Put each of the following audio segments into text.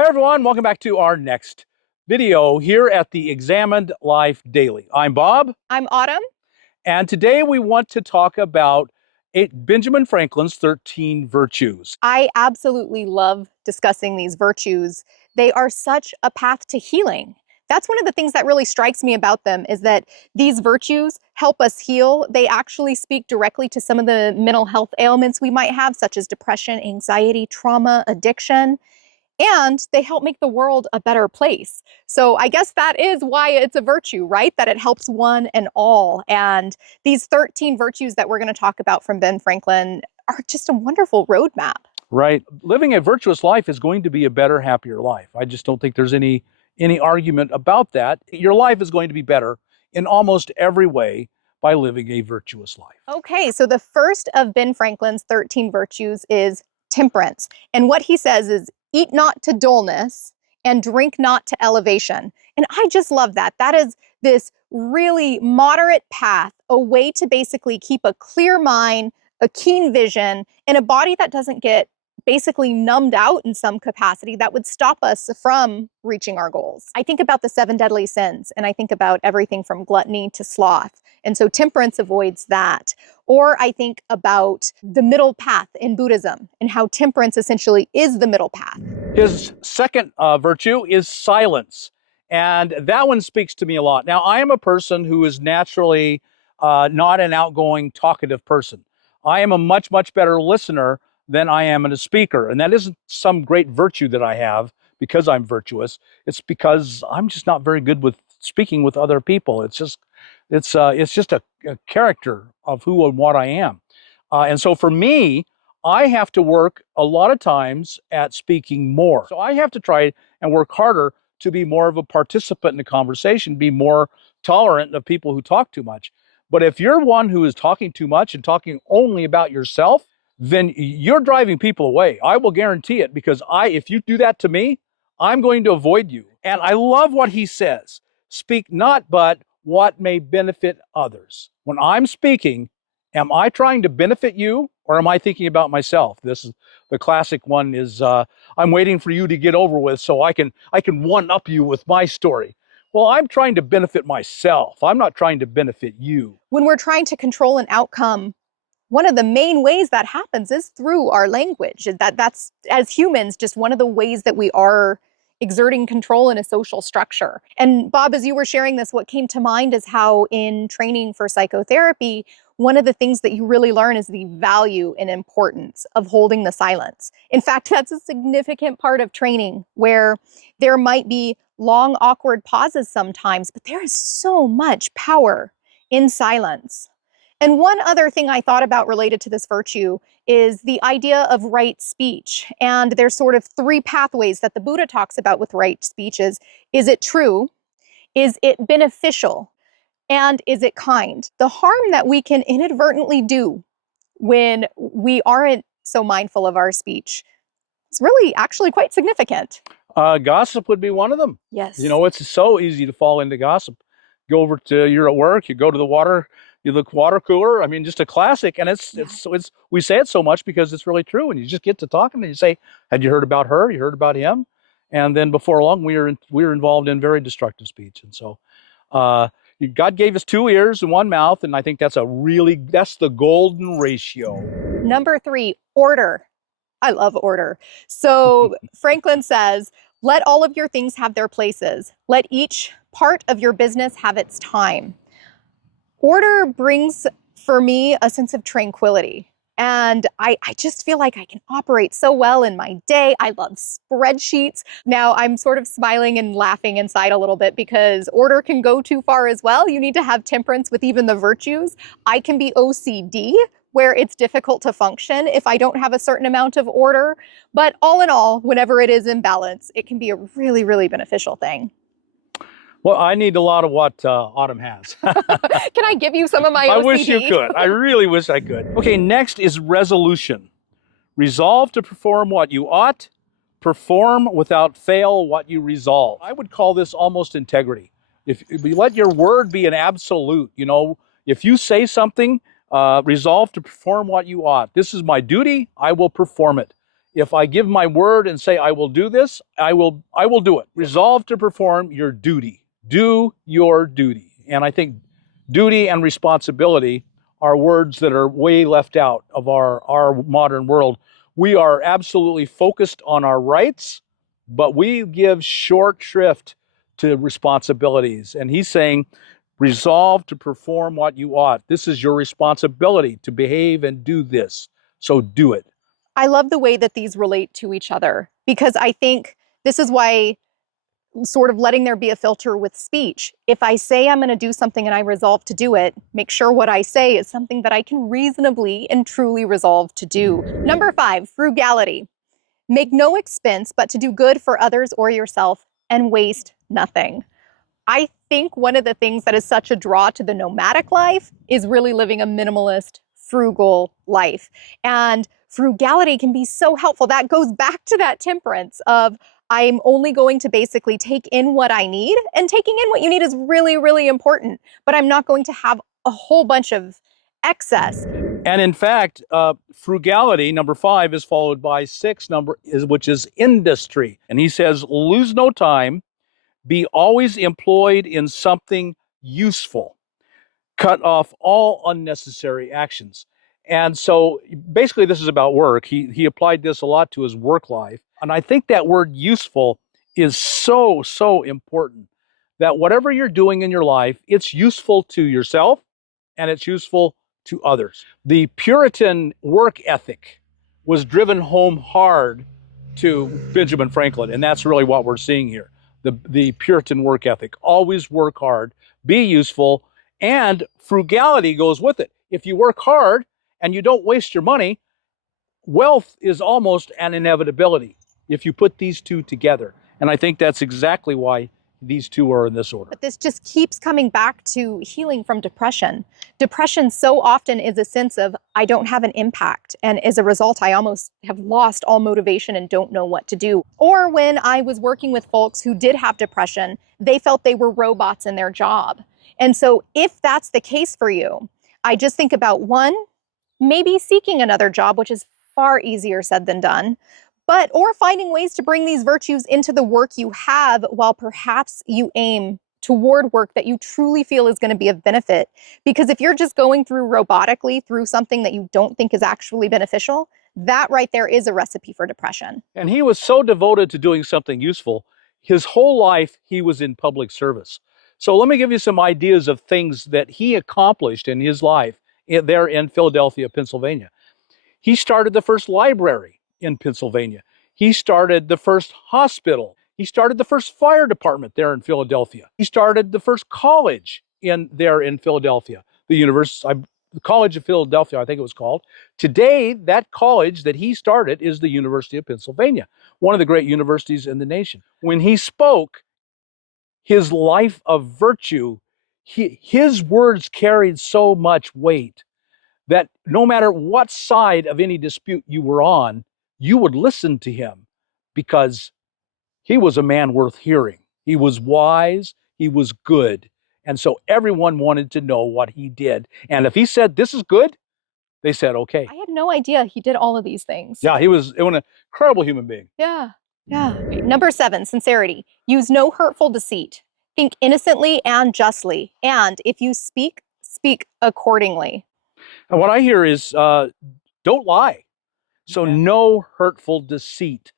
Hey everyone, welcome back to our next video here at the Examined Life Daily. I'm Bob. I'm Autumn. And today we want to talk about Benjamin Franklin's 13 virtues. I absolutely love discussing these virtues. They are such a path to healing. That's one of the things that really strikes me about them is that these virtues help us heal. They actually speak directly to some of the mental health ailments we might have, such as depression, anxiety, trauma, addiction. And they help make the world a better place. So I guess that is why it's a virtue, right? That it helps one and all. And these 13 virtues that we're going to talk about from Ben Franklin are just a wonderful roadmap. Right. Living a virtuous life is going to be a better, happier life. I just don't think there's any argument about that. Your life is going to be better in almost every way by living a virtuous life. Okay, so the first of Ben Franklin's 13 virtues is temperance. And what he says is, eat not to dullness and drink not to elevation. And I just love that. That is this really moderate path, a way to basically keep a clear mind, a keen vision, and a body that doesn't get basically numbed out in some capacity that would stop us from reaching our goals. I think about the 7 deadly sins, and I think about everything from gluttony to sloth. And so temperance avoids that. Or I think about the middle path in Buddhism and how temperance essentially is the middle path. His second virtue is silence. And that one speaks to me a lot. Now, I am a person who is naturally not an outgoing, talkative person. I am a much, much better listener than I am a speaker. And that isn't some great virtue that I have because I'm virtuous. It's because I'm just not very good with speaking with other people. It's just a character of who and what I am. And so for me, I have to work a lot of times at speaking more. So I have to try and work harder to be more of a participant in the conversation, be more tolerant of people who talk too much. But if you're one who is talking too much and talking only about yourself, then you're driving people away. I will guarantee it, because if you do that to me, I'm going to avoid you. And I love what he says. Speak not but what may benefit others. When I'm speaking, am I trying to benefit you, or am I thinking about myself? This is the classic one is, I'm waiting for you to get over with so I can one-up you with my story. Well, I'm trying to benefit myself. I'm not trying to benefit you. When we're trying to control an outcome, one of the main ways that happens is through our language. That's, as humans, just one of the ways that we are exerting control in a social structure. And Bob, as you were sharing this, what came to mind is how in training for psychotherapy, one of the things that you really learn is the value and importance of holding the silence. In fact, that's a significant part of training, where there might be long, awkward pauses sometimes, but there is so much power in silence. And one other thing I thought about related to this virtue is the idea of right speech. And there's sort of 3 pathways that the Buddha talks about with right speech is it true? Is it beneficial? And is it kind? The harm that we can inadvertently do when we aren't so mindful of our speech is really actually quite significant. Gossip would be one of them. Yes. You know, it's so easy to fall into gossip. Go over to, you're at work, you go to the water cooler. I mean, just a classic. And we say it so much because it's really true. And you just get to talking and you say, had you heard about her? You heard about him? And then before long, we were involved in very destructive speech. And so God gave us 2 ears and 1 mouth. And I think that's the golden ratio. Number 3, order. I love order. So Franklin says, let all of your things have their places. Let each part of your business have its time. Order brings, for me, a sense of tranquility. And I just feel like I can operate so well in my day. I love spreadsheets. Now I'm sort of smiling and laughing inside a little bit because order can go too far as well. You need to have temperance with even the virtues. I can be OCD, where it's difficult to function if I don't have a certain amount of order. But all in all, whenever it is in balance, it can be a really, really beneficial thing. Well, I need a lot of what Autumn has. Can I give you some of my OCD? I wish you could. I really wish I could. Okay, next is resolution. Resolve to perform what you ought, perform without fail what you resolve. I would call this almost integrity. If you let your word be an absolute, you know, if you say something, resolve to perform what you ought. This is my duty, I will perform it. If I give my word and say I will do this, I will do it. Resolve to perform your duty. Do your duty. And I think duty and responsibility are words that are way left out of our modern world. We are absolutely focused on our rights, but we give short shrift to responsibilities. And he's saying, resolve to perform what you ought. This is your responsibility to behave and do this. So do it. I love the way that these relate to each other, because I think this is why sort of letting there be a filter with speech. If I say I'm going to do something and I resolve to do it, make sure what I say is something that I can reasonably and truly resolve to do. Number 5, frugality. Make no expense but to do good for others or yourself and waste nothing. I think one of the things that is such a draw to the nomadic life is really living a minimalist, frugal life. And frugality can be so helpful. That goes back to that temperance of I'm only going to basically take in what I need, and taking in what you need is really, really important, but I'm not going to have a whole bunch of excess. And in fact, frugality, number 5, is followed by 6, which is industry. And he says, lose no time, be always employed in something useful. Cut off all unnecessary actions. And so basically this is about work. He applied this a lot to his work life. And I think that word useful is so, so important, that whatever you're doing in your life, it's useful to yourself and it's useful to others. The Puritan work ethic was driven home hard to Benjamin Franklin, and that's really what we're seeing here. The Puritan work ethic, always work hard, be useful, and frugality goes with it. If you work hard and you don't waste your money, wealth is almost an inevitability if you put these two together. And I think that's exactly why these two are in this order. But this just keeps coming back to healing from depression. Depression so often is a sense of, I don't have an impact. And as a result, I almost have lost all motivation and don't know what to do. Or when I was working with folks who did have depression, they felt they were robots in their job. And so if that's the case for you, I just think about, one, maybe seeking another job, which is far easier said than done, or finding ways to bring these virtues into the work you have, while perhaps you aim toward work that you truly feel is going to be of benefit. Because if you're just going through robotically through something that you don't think is actually beneficial, that right there is a recipe for depression. And he was so devoted to doing something useful, his whole life he was in public service. So let me give you some ideas of things that he accomplished in his life there in Philadelphia, Pennsylvania. He started the first library in Pennsylvania. He started the first hospital. He started the first fire department there in Philadelphia. He started the first college there in Philadelphia, the College of Philadelphia, I think it was called. Today, that college that he started is the University of Pennsylvania, one of the great universities in the nation. When he spoke his life of virtue, his words carried so much weight that no matter what side of any dispute you were on, you would listen to him, because he was a man worth hearing. He was wise, he was good. And so everyone wanted to know what he did. And if he said, this is good, they said, okay. I had no idea he did all of these things. Yeah, he was an incredible human being. Yeah. Okay. Number 7, sincerity. Use no hurtful deceit. Think innocently and justly. And if you speak, speak accordingly. And what I hear is, don't lie. So no hurtful deceit.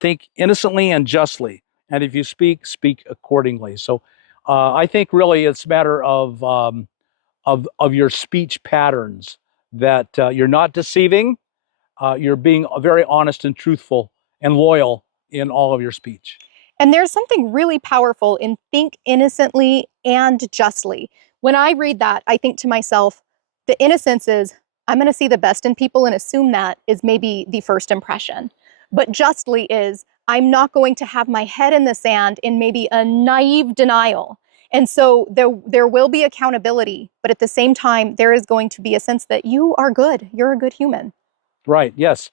Think innocently and justly. And if you speak, speak accordingly. So I think really it's a matter of your speech patterns, that you're not deceiving, you're being very honest and truthful and loyal in all of your speech. And there's something really powerful in think innocently and justly. When I read that, I think to myself, the innocence is, I'm going to see the best in people and assume that is maybe the first impression. But justly is, I'm not going to have my head in the sand in maybe a naive denial. And so there will be accountability, but at the same time, there is going to be a sense that you are good. You're a good human. Right, yes.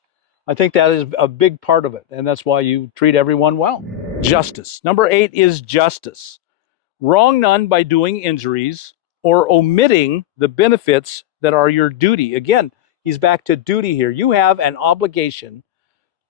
I think that is a big part of it, and that's why you treat everyone well. Justice. Number 8 is justice. Wrong none by doing injuries or omitting the benefits that are your duty. Again, he's back to duty here. You have an obligation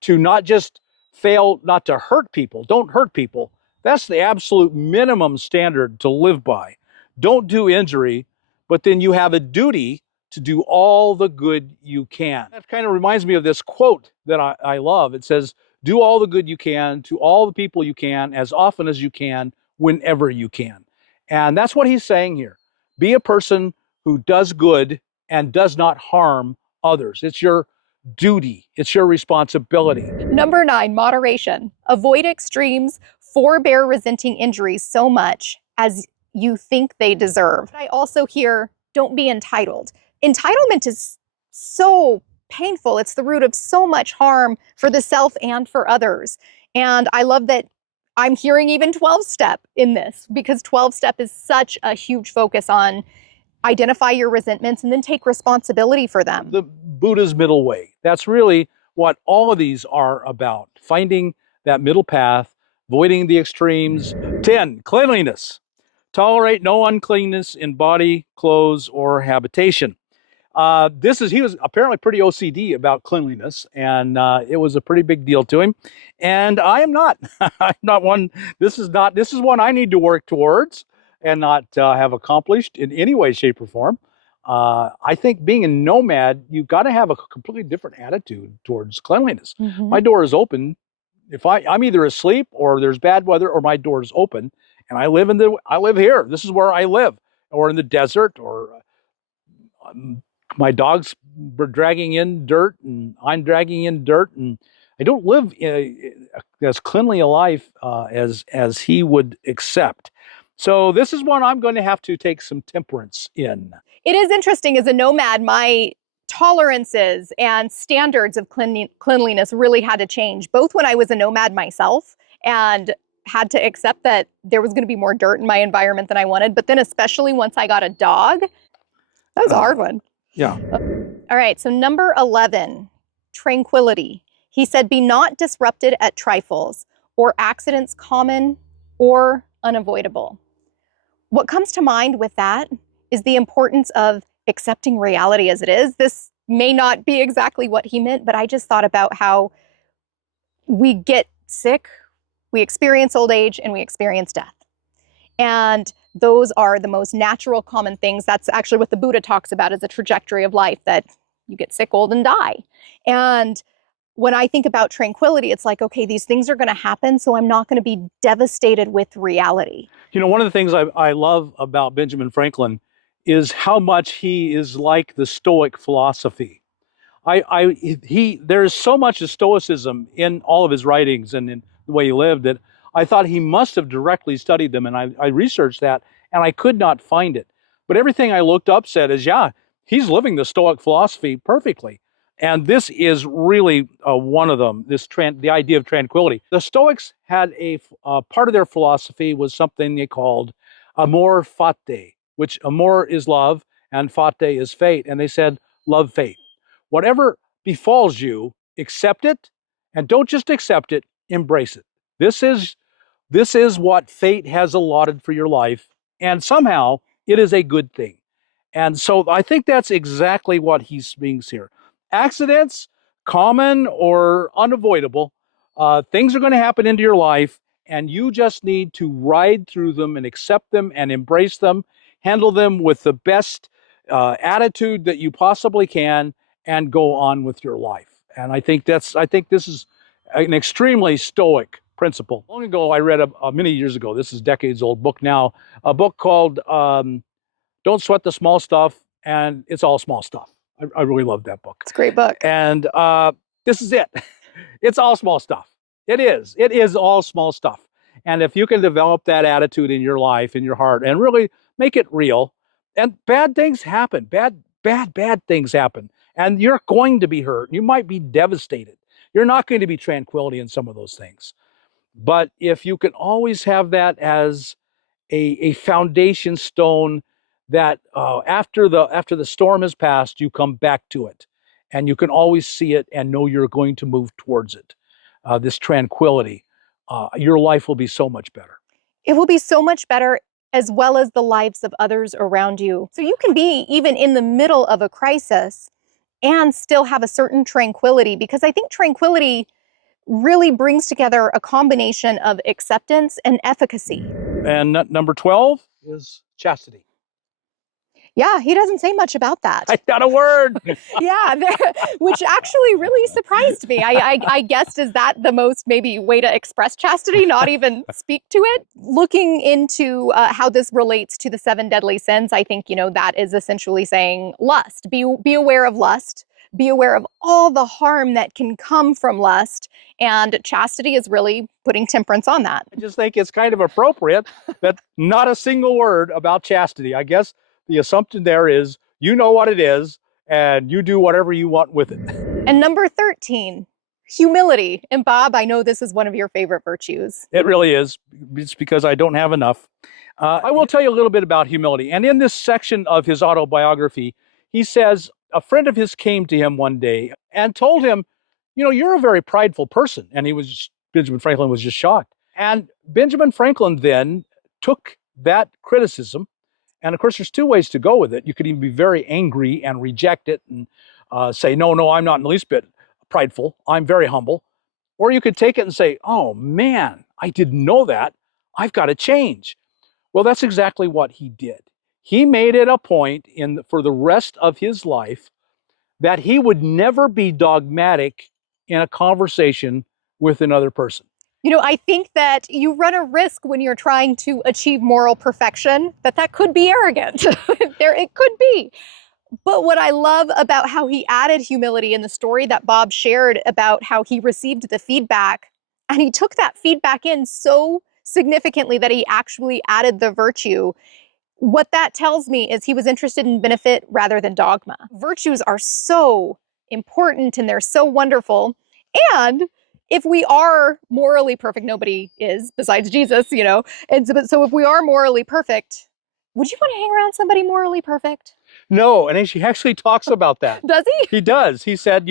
to not just fail not to hurt people, don't hurt people. That's the absolute minimum standard to live by. Don't do injury, but then you have a duty to do all the good you can. That kind of reminds me of this quote that I love. It says, do all the good you can to all the people you can, as often as you can, whenever you can. And that's what he's saying here. Be a person who does good and does not harm others. It's your duty, it's your responsibility. Number 9, moderation. Avoid extremes, forbear resenting injuries so much as you think they deserve. I also hear, don't be entitled. Entitlement is so painful. It's the root of so much harm for the self and for others. And I love that I'm hearing even 12-step in this, because 12-step is such a huge focus on identify your resentments and then take responsibility for them. The Buddha's middle way. That's really what all of these are about. Finding that middle path, avoiding the extremes. 10, cleanliness. Tolerate no uncleanness in body, clothes, or habitation. He was apparently pretty OCD about cleanliness, and it was a pretty big deal to him. And I am not. I'm not one. This is one I need to work towards and not have accomplished in any way, shape, or form. I think being a nomad, you've got to have a completely different attitude towards cleanliness. Mm-hmm. My door is open. If I'm either asleep or there's bad weather, or my door is open, and I live here. This is where I live, or in the desert, or my dogs were dragging in dirt, and I'm dragging in dirt, and I don't live as cleanly a life as he would accept. So this is one I'm going to have to take some temperance in. It is interesting, as a nomad, my tolerances and standards of cleanliness really had to change, both when I was a nomad myself and had to accept that there was going to be more dirt in my environment than I wanted, but then especially once I got a dog, that was a hard one. Yeah. All right, so number 11, tranquility. He said, be not disrupted at trifles or accidents common or unavoidable. What comes to mind with that is the importance of accepting reality as it is. This may not be exactly what he meant, but I just thought about how we get sick, we experience old age, and we experience death. And those are the most natural, common things. That's actually what the Buddha talks about as a trajectory of life, that you get sick, old, and die. And when I think about tranquility, it's like, okay, these things are going to happen, so I'm not going to be devastated with reality. You know, one of the things I love about Benjamin Franklin is how much he is like the Stoic philosophy. There's so much of Stoicism in all of his writings and in the way he lived that I thought he must have directly studied them, and I researched that, and I could not find it. But everything I looked up said is, yeah, he's living the Stoic philosophy perfectly. And this is really one of them, the idea of tranquility. The Stoics had a part of their philosophy was something they called amor fati, which amor is love and fate is fate. And they said, love fate. Whatever befalls you, accept it, and don't just accept it, embrace it. This is what fate has allotted for your life, and somehow it is a good thing. And so I think that's exactly what he means here. Accidents, common or unavoidable, things are going to happen into your life, and you just need to ride through them and accept them and embrace them, handle them with the best attitude that you possibly can, and go on with your life. And I think this is an extremely Stoic principle. Long ago, I read many years ago, this is decades old book now, a book called Don't Sweat the Small Stuff, and It's All Small Stuff. I really love that book. It's a great book. And this is it. It's all small stuff. It is all small stuff. And if you can develop that attitude in your life, in your heart, and really make it real, and bad things happen. Bad things happen. And you're going to be hurt. You might be devastated. You're not going to be tranquility in some of those things. But if you can always have that as a foundation stone, that after the storm has passed, you come back to it, and you can always see it and know you're going to move towards it. This tranquility, your life will be so much better. It will be so much better, as well as the lives of others around you. So you can be even in the middle of a crisis and still have a certain tranquility, because I think tranquility really brings together a combination of acceptance and efficacy. And number 12 is chastity. Yeah, he doesn't say much about that. I got a word. Yeah, which actually really surprised me. I guessed, is that the most maybe way to express chastity, not even speak to it? Looking into how this relates to the 7 deadly sins, I think, that is essentially saying lust. Be aware of lust. Be aware of all the harm that can come from lust. And chastity is really putting temperance on that. I just think it's kind of appropriate that not a single word about chastity. I guess the assumption there is you know what it is and you do whatever you want with it. And number 13, humility. And Bob, I know this is one of your favorite virtues. It really is. It's because I don't have enough. I will tell you a little bit about humility. And in this section of his autobiography, he says a friend of his came to him one day and told him, you're a very prideful person. And Benjamin Franklin was just shocked. And Benjamin Franklin then took that criticism. And of course, there's 2 ways to go with it. You could even be very angry and reject it and say, no, I'm not in the least bit prideful. I'm very humble. Or you could take it and say, oh man, I didn't know that. I've got to change. Well, that's exactly what he did. He made it a point for the rest of his life that he would never be dogmatic in a conversation with another person. I think that you run a risk when you're trying to achieve moral perfection, that could be arrogant. It could be. But what I love about how he added humility in the story that Bob shared about how he received the feedback, and he took that feedback in so significantly that he actually added the virtue. What that tells me is he was interested in benefit rather than dogma. Virtues are so important and they're so wonderful. And if we are morally perfect, nobody is besides Jesus, And so if we are morally perfect, would you want to hang around somebody morally perfect? No, and he actually talks about that. Does he? He does. He said,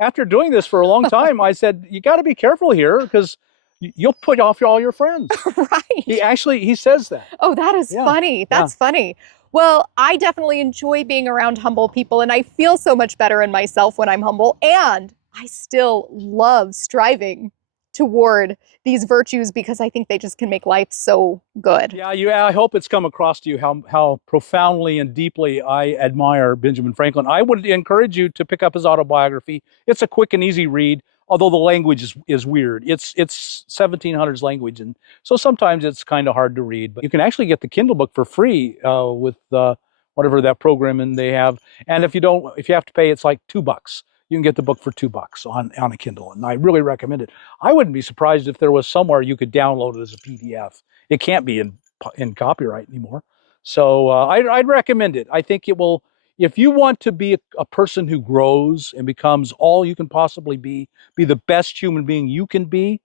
after doing this for a long time, I said, you got to be careful here because you'll put off all your friends. Right. He says that. Oh, that is funny. That's funny. Well, I definitely enjoy being around humble people, and I feel so much better in myself when I'm humble. And I still love striving toward these virtues because I think they just can make life so good. Yeah, I hope it's come across to you how profoundly and deeply I admire Benjamin Franklin. I would encourage you to pick up his autobiography. It's a quick and easy read, although the language is weird. It's 1700s language, and so sometimes it's kind of hard to read. But you can actually get the Kindle book for free with whatever that program they have. And if you have to pay, it's like $2. You can get the book for $2 on a Kindle, and I really recommend it. I wouldn't be surprised if there was somewhere you could download it as a PDF. It can't be in copyright anymore, so I'd recommend it. I think it will. If you want to be a person who grows and becomes all you can possibly be the best human being you can be,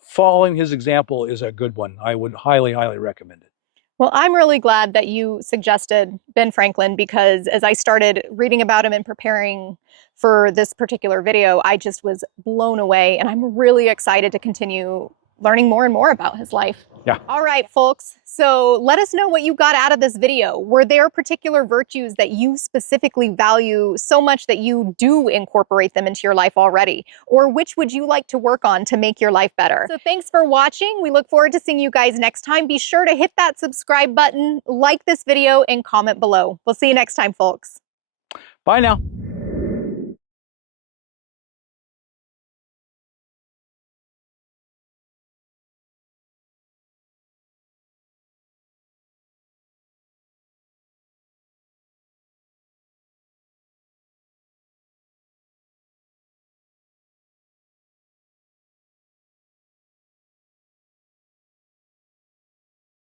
following his example is a good one. I would highly, highly recommend it. Well, I'm really glad that you suggested Ben Franklin because as I started reading about him and preparing for this particular video, I just was blown away, and I'm really excited to continue learning more and more about his life. Yeah. All right, folks. So let us know what you got out of this video. Were there particular virtues that you specifically value so much that you do incorporate them into your life already? Or which would you like to work on to make your life better? So thanks for watching. We look forward to seeing you guys next time. Be sure to hit that subscribe button, like this video, and comment below. We'll see you next time, folks. Bye now.